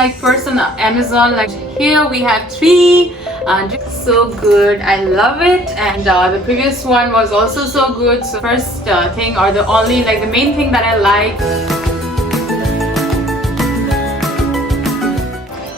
like first on Amazon. Like here we have 3. So good, I love it. And the previous one was also so good. So first thing, or the only like the main thing that I like.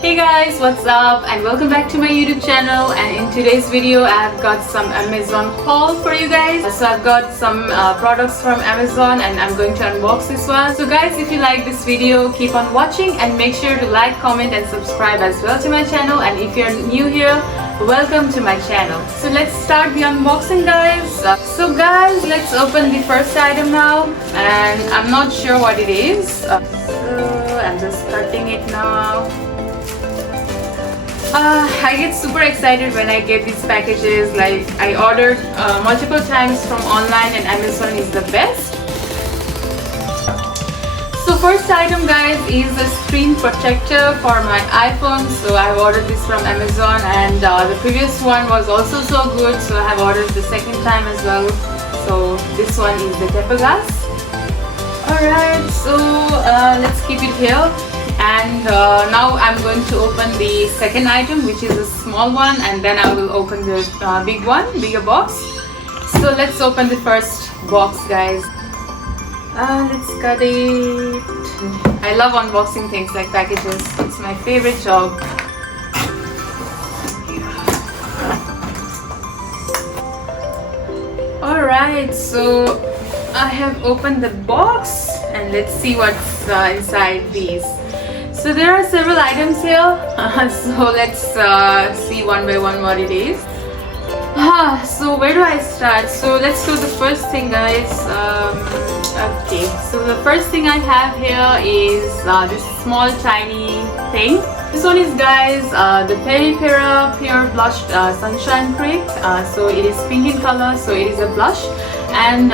Hey guys, what's up, and welcome back to my YouTube channel. And in today's video I've got some Amazon haul for you guys. So I've got some products from Amazon and I'm going to unbox this one. So guys, if you like this video, keep on watching and make sure to like, comment and subscribe as well to my channel. And if you're new here, welcome to my channel. So let's start the unboxing, guys. So guys, let's open the first item now, and I'm not sure what it is. So I'm just cutting it now. I get super excited when I get these packages. Like I ordered multiple times from online and Amazon is the best. So first item, guys, is a screen protector for my iPhone. So I ordered this from Amazon, and the previous one was also so good, so I have ordered the second time as well. So this one is the tempered glass. Alright, so let's keep it here. And now I'm going to open the second item, which is a small one, and then I will open the bigger box. So let's open the first box, guys. Let's cut it. I love unboxing things like packages. It's my favorite job. Alright, so I have opened the box and let's see what's inside these. So there are several items here, so let's see one by one what it is. So where do I start? So let's do the first thing, guys. Okay, so the first thing I have here is this small tiny thing. This one is, guys, the Peri Pure Blush Sunshine Prick. So it is pink in color, so it is a blush. And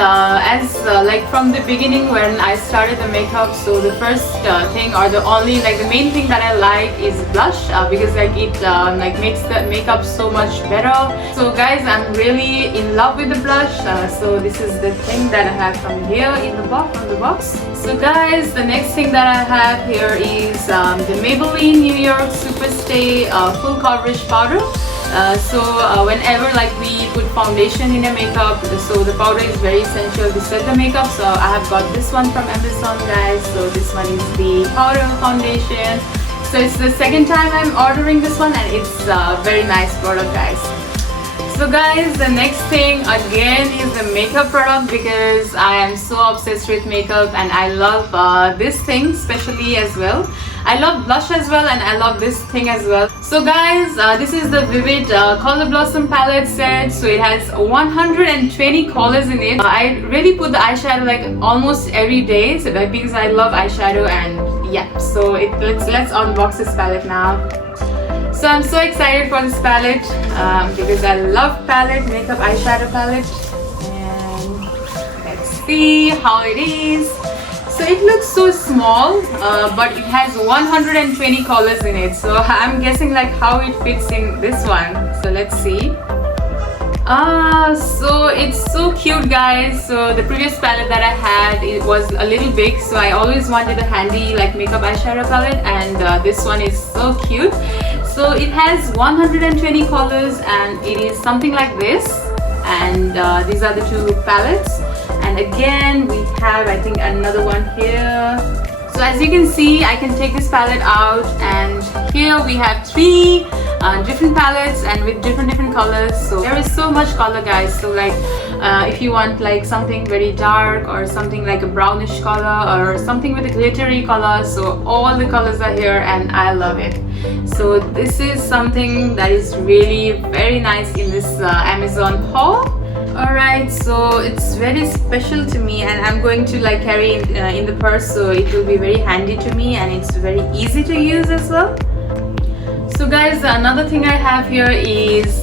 like from the beginning when I started the makeup, so the first thing, or the only like the main thing that I like is blush, because like it like makes the makeup so much better. So guys, I'm really in love with the blush. So this is the thing that I have from here in the box, on the box. So guys, the next thing that I have here is the Maybelline New York Superstay Full Coverage Powder. Whenever like we put foundation in a makeup, so the powder is very essential to set the makeup. So I have got this one from Amazon, guys. So this one is the powder foundation. So it's the second time I'm ordering this one, and it's a very nice product, guys. So guys, the next thing again is the makeup product, because I am so obsessed with makeup and I love this thing especially as well. I love blush as well, and I love this thing as well. So guys, this is the Vivid Color Blossom palette set. So it has 120 colors in it. I really put the eyeshadow like almost every day, so because I love eyeshadow. And yeah, so let's unbox this palette now. So I'm so excited for this palette because I love makeup eyeshadow palette. And let's see how it is. So it looks so small, but it has 120 colors in it. So I'm guessing like how it fits in this one. So let's see. So it's so cute, guys. So the previous palette that I had, it was a little big, so I always wanted a handy like makeup eyeshadow palette, and this one is so cute. So it has 120 colors and it is something like this, and these are the two palettes. And again we have, I think, another one here. So as you can see, I can take this palette out, and here we have 3 different palettes and with different colors. So there is so much color, guys. So like if you want like something very dark, or something like a brownish color, or something with a glittery color, so all the colors are here and I love it. So this is something that is really very nice in this Amazon haul. Alright, so it's very special to me, and I'm going to like carry it in the purse, so it will be very handy to me, and it's very easy to use as well. So guys, another thing I have here is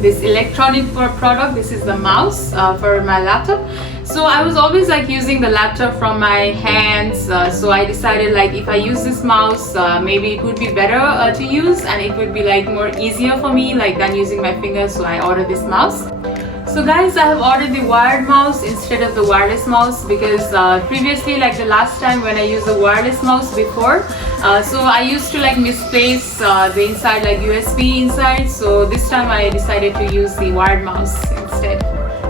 this electronic product. This is the mouse for my laptop. So I was always like using the laptop from my hands, so I decided like if I use this mouse, maybe it would be better to use, and it would be like more easier for me like than using my fingers. So I ordered this mouse. So guys, I have ordered the wired mouse instead of the wireless mouse because previously, like the last time when I used the wireless mouse before, so I used to like misplace the inside, like USB inside. So this time I decided to use the wired mouse instead.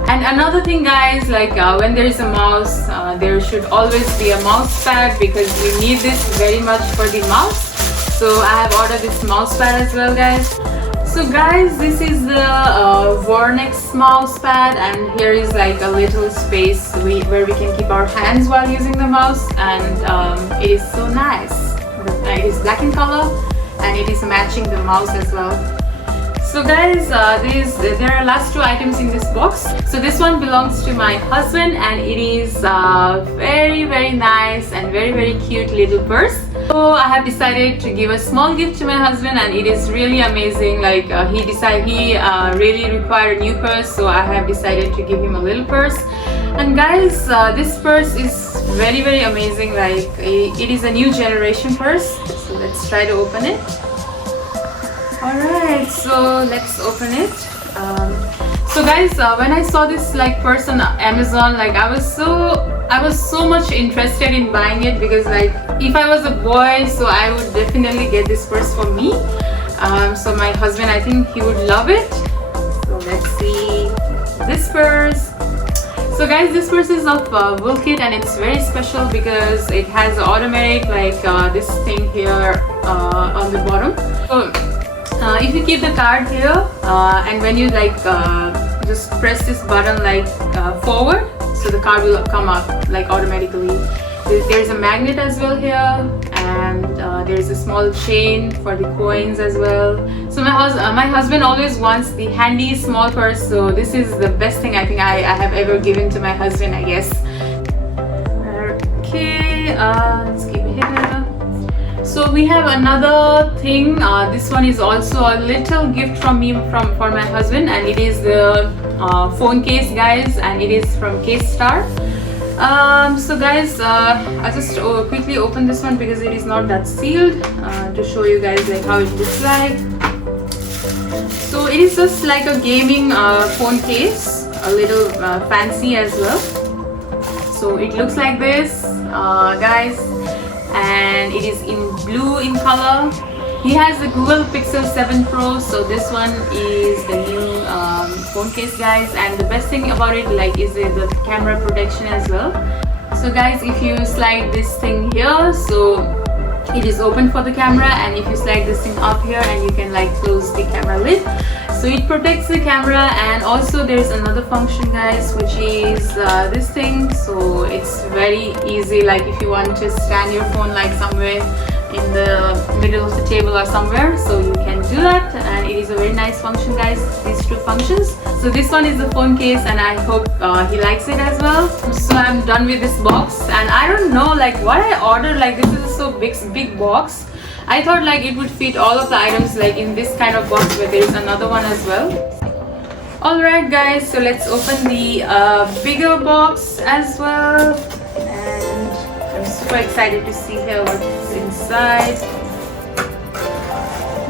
And another thing guys, like when there is a mouse, there should always be a mouse pad because we need this very much for the mouse. So I have ordered this mouse pad as well guys. So guys, this is the Vornex mouse pad, and here is like a little space where we can keep our hands while using the mouse, and it is so nice. It is black in color and it is matching the mouse as well. So guys, there are last two items in this box. So this one belongs to my husband and it is very nice and very cute little purse. So I have decided to give a small gift to my husband and it is really amazing. Like he really required a new purse, so I have decided to give him a little purse. And guys, this purse is very amazing. Like it is a new generation purse. So let's try to open it. Alright, so let's open it. So guys, when I saw this like purse on Amazon, like I was so much interested in buying it because like if I was a boy, so I would definitely get this purse for me. So my husband, I think he would love it. So let's see this purse. So guys, this purse is of Woolkit and it's very special because it has an automatic like this thing here on the bottom. So if you keep the card here and when you like just press this button like forward, so the card will come up like automatically. There's a magnet as well here, and there's a small chain for the coins as well. So my husband always wants the handy small purse, so this is the best thing I think I have ever given to my husband, I guess. Okay, let's keep it here. So we have another thing. This one is also a little gift from me for my husband, and it is the phone case guys, and it is from Case Star. So guys, I'll just quickly open this one because it is not that sealed, to show you guys like how it looks like. So it is just like a gaming phone case, a little fancy as well. So it looks like this guys, and it is in blue in color. He has the Google Pixel 7 Pro, so this one is the new phone case guys, and the best thing about it like is the camera protection as well. So guys, if you slide this thing here, so it is open for the camera, and if you slide this thing up here and you can like close the camera lid, so it protects the camera. And also there's another function guys, which is this thing. So it's very easy, like if you want to stand your phone like somewhere in the middle of the table or somewhere, so you can do that, and it is a very nice function guys, these two functions. So this one is the phone case, and I hope he likes it as well. So I'm done with this box, and I don't know like what I ordered, like this is a so big box. I thought like it would fit all of the items like in this kind of box, but there is another one as well. Alright guys, so let's open the bigger box as well, and I'm super excited to see here what's inside.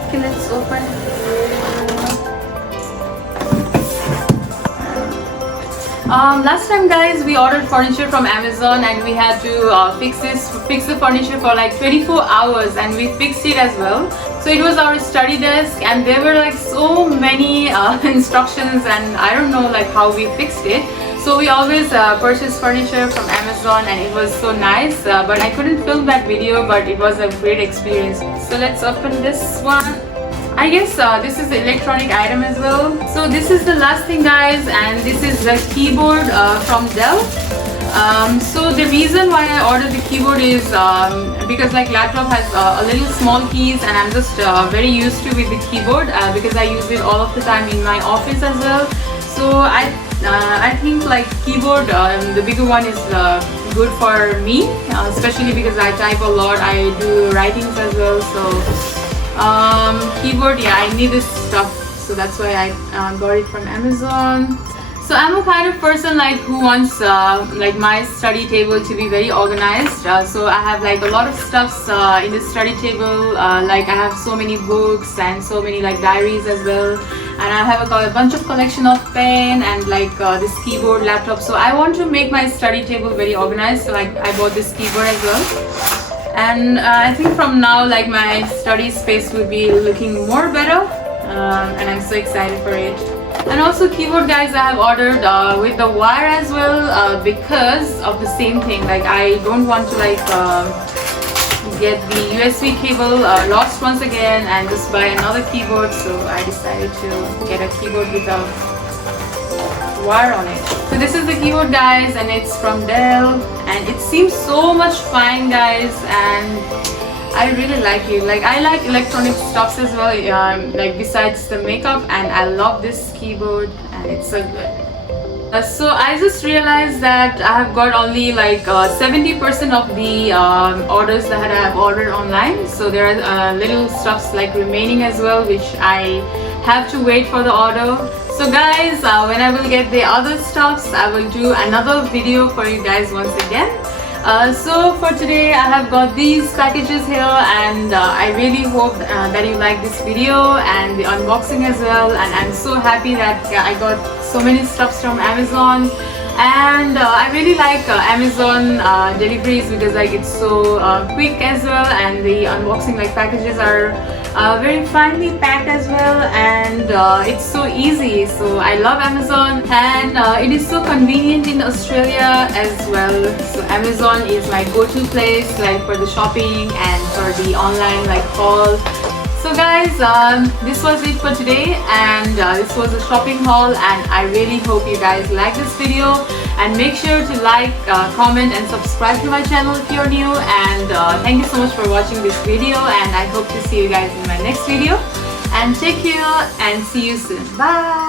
Okay, let's open it. Last time guys, we ordered furniture from Amazon and we had to fix the furniture for like 24 hours, and we fixed it as well. So it was our study desk, and there were like so many instructions, and I don't know like how we fixed it. So we always purchase furniture from Amazon, and it was so nice, but I couldn't film that video, but it was a great experience. So let's open this one. I guess this is the electronic item as well. So this is the last thing guys, and this is the keyboard from Dell. So the reason why I ordered the keyboard is because like laptop has a little small keys, and I'm just very used to with the keyboard because I use it all of the time in my office as well. So I think like keyboard, the bigger one is good for me, especially because I type a lot, I do writings as well. So keyboard, yeah, I need this stuff, so that's why I got it from Amazon. So I'm a kind of person like who wants like my study table to be very organized. So I have like a lot of stuffs in the study table. Like I have so many books and so many like diaries as well. And I have a bunch of collection of pen and like this keyboard, laptop. So I want to make my study table very organized. So like I bought this keyboard as well. And I think from now like my study space will be looking more better. And I'm so excited for it. And also keyboard guys, I have ordered with the wire as well because of the same thing. Like I don't want to like get the USB cable lost once again and just buy another keyboard. So I decided to get a keyboard with a wire on it. So this is the keyboard guys, and it's from Dell, and it seems so much fine guys, and I really like it. Like I like electronic stuffs as well, like besides the makeup, and I love this keyboard and it's so good. So I just realized that I have got only like 70% of the orders that I have ordered online. So there are little stuffs like remaining as well, which I have to wait for the order. So guys, when I will get the other stuffs, I will do another video for you guys once again. So for today I have got these packages here, and I really hope that you like this video and the unboxing as well. And I'm so happy that I got so many stuffs from Amazon, and I really like Amazon deliveries because like it's so quick as well, and the unboxing like packages are very finely packed as well, and it's so easy. So I love Amazon, and it is so convenient in Australia as well. So Amazon is my go-to place like for the shopping and for the online like haul. So guys, this was it for today, and this was a shopping haul, and I really hope you guys like this video, and make sure to like, comment and subscribe to my channel if you're new. And thank you so much for watching this video, and I hope to see you guys in my next video, and take care and see you soon. Bye.